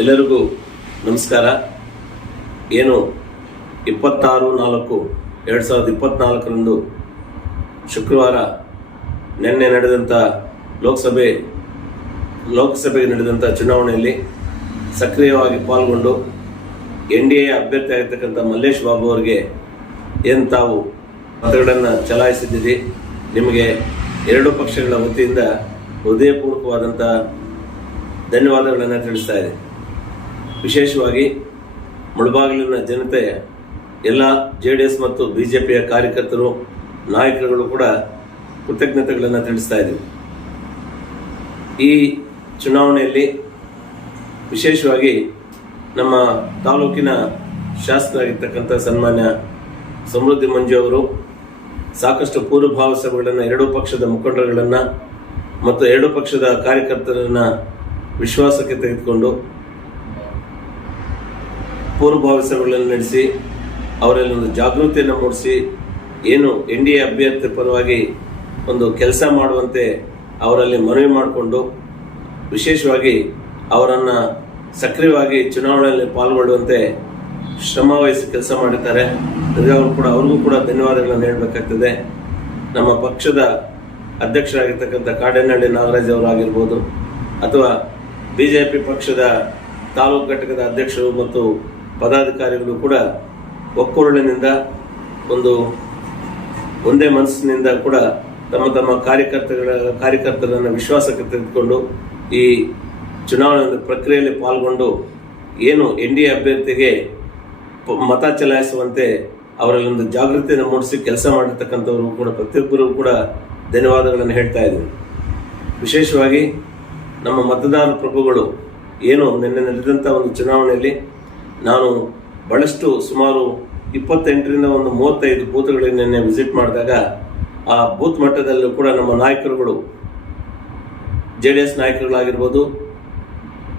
ಎಲ್ಲರಿಗೂ ನಮಸ್ಕಾರ ಏನು ಇಪ್ಪತ್ತಾರು ನಾಲ್ಕು ಎರಡು ಸಾವಿರದ ಇಪ್ಪತ್ತ್ನಾಲ್ಕರಂದು ಶುಕ್ರವಾರ ನಿನ್ನೆ ನಡೆದಂಥ ಲೋಕಸಭೆ ಲೋಕಸಭೆಗೆ ನಡೆದಂಥ ಚುನಾವಣೆಯಲ್ಲಿ ಸಕ್ರಿಯವಾಗಿ ಪಾಲ್ಗೊಂಡು ಎನ್ ಡಿ ಎ ಅಭ್ಯರ್ಥಿ ಆಗಿರ್ತಕ್ಕಂಥ ಮಲ್ಲೇಶ್ ಬಾಬು ಅವರಿಗೆ ಏನು ತಾವು ಮತಗಳನ್ನು ಚಲಾಯಿಸಿದ್ದೀರಿ ನಿಮಗೆ ಎರಡೂ ಪಕ್ಷಗಳ ವತಿಯಿಂದ ಹೃದಯಪೂರ್ವಕವಾದಂಥ ಧನ್ಯವಾದಗಳನ್ನು ತಿಳಿಸ್ತಾ ಇದೆ ವಿಶೇಷವಾಗಿ ಮುಳಬಾಗಿಲಿನ ಜನತೆ ಎಲ್ಲ ಜೆ ಡಿ ಎಸ್ ಮತ್ತು ಬಿ ಜೆ ಪಿಯ ಕಾರ್ಯಕರ್ತರು ನಾಯಕರುಗಳು ಕೂಡ ಕೃತಜ್ಞತೆಗಳನ್ನು ತಿಳಿಸ್ತಾ ಇದ್ದೀವಿ ಈ ಚುನಾವಣೆಯಲ್ಲಿ ವಿಶೇಷವಾಗಿ ನಮ್ಮ ತಾಲೂಕಿನ ಶಾಸಕರಾಗಿರ್ತಕ್ಕಂಥ ಸನ್ಮಾನ್ಯ ಸಮೃದ್ಧಿ ಮಂಜು ಅವರು ಸಾಕಷ್ಟು ಪೂರ್ವಭಾವ ಸಭೆಗಳನ್ನು ಎರಡೂ ಪಕ್ಷದ ಮುಖಂಡರುಗಳನ್ನು ಮತ್ತು ಎರಡೂ ಪಕ್ಷದ ಕಾರ್ಯಕರ್ತರನ್ನು ವಿಶ್ವಾಸಕ್ಕೆ ತೆಗೆದುಕೊಂಡು ಪೂರ್ವಭಾವಿ ನಡೆಸಿ ಅವರಲ್ಲಿ ಒಂದು ಜಾಗೃತಿಯನ್ನು ಮೂಡಿಸಿ ಏನು ಎನ್ ಡಿ ಎ ಅಭ್ಯರ್ಥಿ ಪರವಾಗಿ ಒಂದು ಕೆಲಸ ಮಾಡುವಂತೆ ಅವರಲ್ಲಿ ಮನವಿ ಮಾಡಿಕೊಂಡು ವಿಶೇಷವಾಗಿ ಅವರನ್ನು ಸಕ್ರಿಯವಾಗಿ ಚುನಾವಣೆಯಲ್ಲಿ ಪಾಲ್ಗೊಳ್ಳುವಂತೆ ಶ್ರಮ ವಹಿಸಿ ಕೆಲಸ ಮಾಡಿದ್ದಾರೆ ಅವರು ಕೂಡ ಅವ್ರಿಗೂ ಕೂಡ ಧನ್ಯವಾದಗಳನ್ನು ಹೇಳಬೇಕಾಗ್ತದೆ ನಮ್ಮ ಪಕ್ಷದ ಅಧ್ಯಕ್ಷರಾಗಿರ್ತಕ್ಕಂಥ ಕಾಡೇನಹಳ್ಳಿ ನಾಗರಾಜ್ ಅವರಾಗಿರ್ಬೋದು ಅಥವಾ ಬಿ ಜೆ ಪಿ ಪಕ್ಷದ ತಾಲೂಕು ಘಟಕದ ಅಧ್ಯಕ್ಷರು ಮತ್ತು ಪದಾಧಿಕಾರಿಗಳು ಕೂಡ ಒಕ್ಕೊರಳಿನಿಂದ ಒಂದು ಒಂದೇ ಮನಸ್ಸಿನಿಂದ ಕೂಡ ತಮ್ಮ ತಮ್ಮ ಕಾರ್ಯಕರ್ತರ ಕಾರ್ಯಕರ್ತರನ್ನು ವಿಶ್ವಾಸಕ್ಕೆ ತೆಗೆದುಕೊಂಡು ಈ ಚುನಾವಣೆ ಪ್ರಕ್ರಿಯೆಯಲ್ಲಿ ಪಾಲ್ಗೊಂಡು ಏನು ಎನ್ ಡಿ ಎ ಅಭ್ಯರ್ಥಿಗೆ ಮತ ಚಲಾಯಿಸುವಂತೆ ಅವರಲ್ಲಿ ಒಂದು ಜಾಗೃತಿಯನ್ನು ಮೂಡಿಸಿ ಕೆಲಸ ಮಾಡಿರ್ತಕ್ಕಂಥವ್ರು ಕೂಡ ಪ್ರತಿಯೊಬ್ಬರು ಕೂಡ ಧನ್ಯವಾದಗಳನ್ನು ಹೇಳ್ತಾ ಇದ್ದೀನಿ ವಿಶೇಷವಾಗಿ ನಮ್ಮ ಮತದಾರ ಪ್ರಭುಗಳು ಏನು ನಿನ್ನೆ ನಡೆದಂಥ ಒಂದು ಚುನಾವಣೆಯಲ್ಲಿ ನಾನು ಬಹಳಷ್ಟು ಸುಮಾರು ಇಪ್ಪತ್ತೆಂಟರಿಂದ ಒಂದು ಮೂವತ್ತೈದು ಬೂತ್ಗಳಿಗೆ ನಿನ್ನೆ ವಿಸಿಟ್ ಮಾಡಿದಾಗ ಆ ಬೂತ್ ಮಟ್ಟದಲ್ಲೂ ಕೂಡ ನಮ್ಮ ನಾಯಕರುಗಳು ಜೆ ಡಿ ಎಸ್ ನಾಯಕರುಗಳಾಗಿರ್ಬೋದು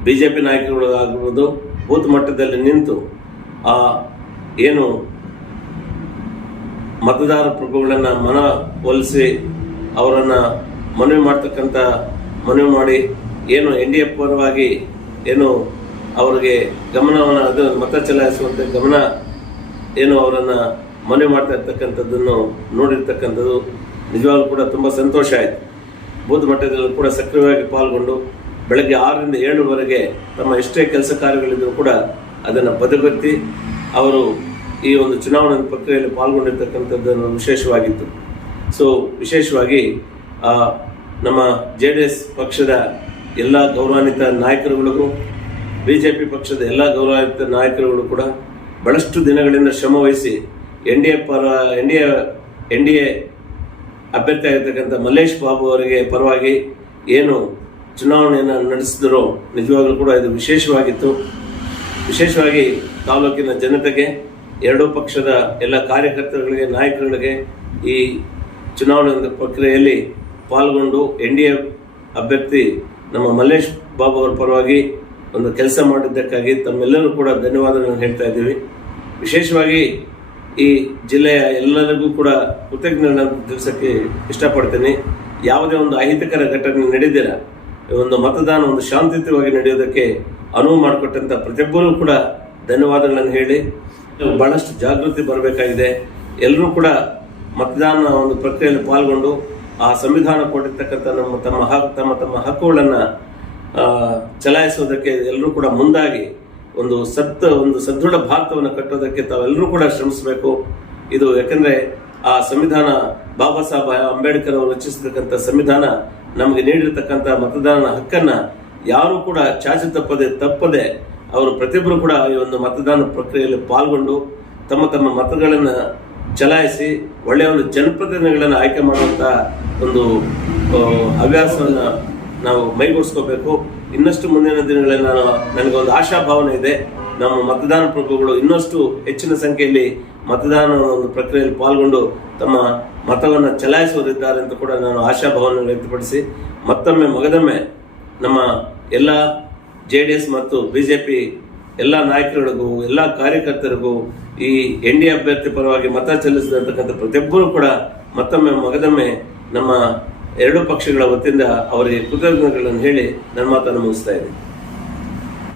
ಬಿ ಜೆ ಪಿ ನಾಯಕರುಗಳಾಗಿರ್ಬೋದು ಬೂತ್ ಮಟ್ಟದಲ್ಲಿ ನಿಂತು ಆ ಏನು ಮತದಾರ ಪ್ರಭುಗಳನ್ನು ಮನ ಒಲಿಸಿ ಅವರನ್ನು ಮನವಿ ಮಾಡ್ತಕ್ಕಂಥ ಮನವಿ ಮಾಡಿ ಏನು ಎನ್ ಡಿ ಎ ಪರವಾಗಿ ಏನು ಅವರಿಗೆ ಗಮನವನ್ನು ಅದು ಮತ ಚಲಾಯಿಸುವಂತೆ ಗಮನ ಏನು ಅವರನ್ನು ಮನವಿ ಮಾಡ್ತಾ ಇರ್ತಕ್ಕಂಥದ್ದನ್ನು ನೋಡಿರ್ತಕ್ಕಂಥದ್ದು ನಿಜವಾಗ್ಲೂ ಕೂಡ ತುಂಬ ಸಂತೋಷ ಆಯಿತು ಬೂತ್ ಮಟ್ಟದಲ್ಲೂ ಕೂಡ ಸಕ್ರಿಯವಾಗಿ ಪಾಲ್ಗೊಂಡು ಬೆಳಗ್ಗೆ ಆರರಿಂದ ಏಳುವರೆಗೆ ತಮ್ಮ ಎಷ್ಟೇ ಕೆಲಸ ಕಾರ್ಯಗಳಿದ್ದರೂ ಕೂಡ ಅದನ್ನು ಬದಗೊತ್ತಿ ಅವರು ಈ ಒಂದು ಚುನಾವಣಾ ಪ್ರಕ್ರಿಯೆಯಲ್ಲಿ ಪಾಲ್ಗೊಂಡಿರ್ತಕ್ಕಂಥದ್ದನ್ನು ವಿಶೇಷವಾಗಿತ್ತು ಸೊ ವಿಶೇಷವಾಗಿ ನಮ್ಮ ಜೆ ಡಿ ಎಸ್ ಪಕ್ಷದ ಎಲ್ಲ ಗೌರವಾನ್ವಿತ ನಾಯಕರುಗಳಿಗೂ ಬಿಜೆಪಿ ಪಕ್ಷದ ಎಲ್ಲ ಗೌರವಾಯುಕ್ತ ನಾಯಕರುಗಳು ಕೂಡ ಬಹಳಷ್ಟು ದಿನಗಳಿಂದ ಶ್ರಮ ವಹಿಸಿ ಎನ್ ಡಿ ಎ ಪರ N D A N D A ಅಭ್ಯರ್ಥಿ ಆಗಿರ್ತಕ್ಕಂಥ ಮಲ್ಲೇಶ್ ಬಾಬು ಅವರಿಗೆ ಪರವಾಗಿ ಏನು ಚುನಾವಣೆಯನ್ನು ನಡೆಸಿದ್ರು ನಿಜವಾಗಲೂ ಕೂಡ ಇದು ವಿಶೇಷವಾಗಿತ್ತು ವಿಶೇಷವಾಗಿ ತಾಲೂಕಿನ ಜನತೆಗೆ ಎರಡೂ ಪಕ್ಷದ ಎಲ್ಲ ಕಾರ್ಯಕರ್ತರುಗಳಿಗೆ ನಾಯಕರುಗಳಿಗೆ ಈ ಚುನಾವಣೆ ಪ್ರಕ್ರಿಯೆಯಲ್ಲಿ ಪಾಲ್ಗೊಂಡು ಎನ್ ಡಿ ಎ ಅಭ್ಯರ್ಥಿ ನಮ್ಮ ಮಲ್ಲೇಶ್ ಬಾಬು ಅವರ ಪರವಾಗಿ ಒಂದು ಕೆಲಸ ಮಾಡಿದ್ದಕ್ಕಾಗಿ ತಮ್ಮೆಲ್ಲರೂ ಕೂಡ ಧನ್ಯವಾದಗಳನ್ನು ಹೇಳ್ತಾ ಇದ್ದೀವಿ ವಿಶೇಷವಾಗಿ ಈ ಜಿಲ್ಲೆಯ ಎಲ್ಲರಿಗೂ ಕೂಡ ಕೃತಜ್ಞತೆ ತಿಳಿಸೋಕ್ಕೆ ಇಷ್ಟಪಡ್ತೀನಿ ಯಾವುದೇ ಒಂದು ಅಹಿತಕರ ಘಟನೆ ನಡೆದಿಲ್ಲ ಒಂದು ಮತದಾನ ಒಂದು ಶಾಂತಿಯುತವಾಗಿ ನಡೆಯೋದಕ್ಕೆ ಅನುವು ಮಾಡಿಕೊಟ್ಟಂಥ ಪ್ರತಿಯೊಬ್ಬರೂ ಕೂಡ ಧನ್ಯವಾದಗಳನ್ನು ಹೇಳಿ ಬಹಳಷ್ಟು ಜಾಗೃತಿ ಬರಬೇಕಾಗಿದೆ ಎಲ್ಲರೂ ಕೂಡ ಮತದಾನ ಒಂದು ಪ್ರಕ್ರಿಯೆಯಲ್ಲಿ ಪಾಲ್ಗೊಂಡು ಆ ಸಂವಿಧಾನ ಕೊಟ್ಟಿರ್ತಕ್ಕಂಥ ನಮ್ಮ ತಮ್ಮ ಹಕ್ಕು ತಮ್ಮ ತಮ್ಮ ಹಕ್ಕುಗಳನ್ನು ಚಲಾಯಿಸುವುದಕ್ಕೆ ಎಲ್ಲರೂ ಕೂಡ ಮುಂದಾಗಿ ಒಂದು ಸತ್ ಒಂದು ಸದೃಢ ಭಾರತವನ್ನು ಕಟ್ಟೋದಕ್ಕೆ ತಾವೆಲ್ಲರೂ ಕೂಡ ಶ್ರಮಿಸಬೇಕು ಇದು ಯಾಕಂದ್ರೆ ಆ ಸಂವಿಧಾನ ಬಾಬಾ ಸಾಹೇಬ್ ಅಂಬೇಡ್ಕರ್ ಅವರು ರಚಿಸತಕ್ಕಂಥ ಸಂವಿಧಾನ ನಮಗೆ ನೀಡಿರ್ತಕ್ಕಂಥ ಮತದಾನ ಹಕ್ಕನ್ನು ಯಾರು ಕೂಡ ಚಾಚು ತಪ್ಪದೆ ತಪ್ಪದೆ ಅವರು ಪ್ರತಿಯೊಬ್ಬರು ಕೂಡ ಈ ಒಂದು ಮತದಾನ ಪ್ರಕ್ರಿಯೆಯಲ್ಲಿ ಪಾಲ್ಗೊಂಡು ತಮ್ಮ ತಮ್ಮ ಮತಗಳನ್ನು ಚಲಾಯಿಸಿ ಒಳ್ಳೆಯ ಒಂದು ಜನಪ್ರತಿನಿಧಿಗಳನ್ನು ಆಯ್ಕೆ ಮಾಡುವಂತಹ ಒಂದು ಹವ್ಯಾಸವನ್ನು ನಾವು ಮೈಗೂಡಿಸ್ಕೋಬೇಕು ಇನ್ನಷ್ಟು ಮುಂದಿನ ದಿನಗಳಲ್ಲಿ ನಾನು ನನಗೊಂದು ಆಶಾಭಾವನೆ ಇದೆ ನಮ್ಮ ಮತದಾನ ಪ್ರಭುಗಳು ಇನ್ನಷ್ಟು ಹೆಚ್ಚಿನ ಸಂಖ್ಯೆಯಲ್ಲಿ ಮತದಾನ ಒಂದು ಪ್ರಕ್ರಿಯೆಯಲ್ಲಿ ಪಾಲ್ಗೊಂಡು ತಮ್ಮ ಮತವನ್ನು ಚಲಾಯಿಸುವುದಿದ್ದಾರೆ ಅಂತ ಕೂಡ ನಾನು ಆಶಾಭಾವನೆ ವ್ಯಕ್ತಪಡಿಸಿ ಮತ್ತೊಮ್ಮೆ ಮಗದೊಮ್ಮೆ ನಮ್ಮ ಎಲ್ಲ ಜೆ ಡಿ ಎಸ್ ಮತ್ತು ಬಿ ಜೆ ಪಿ ಎಲ್ಲ ನಾಯಕರುಗಳಿಗೂ ಎಲ್ಲ ಕಾರ್ಯಕರ್ತರಿಗೂ ಈ ಎನ್ ಡಿ ಅಭ್ಯರ್ಥಿ ಪರವಾಗಿ ಮತ ಚಲಿಸಿದಂತಕ್ಕಂಥ ಪ್ರತಿಯೊಬ್ಬರೂ ಕೂಡ ಮತ್ತೊಮ್ಮೆ ಮಗದೊಮ್ಮೆ ನಮ್ಮ ಎರಡೂ ಪಕ್ಷಗಳ ವತಿಯಿಂದ ಅವರಿಗೆ ಕೃತಜ್ಞತೆಗಳನ್ನು ಹೇಳಿ ನನ್ನ ಮಾತನ್ನು ಮುಗಿಸ್ತಾ ಇದ್ದೀನಿ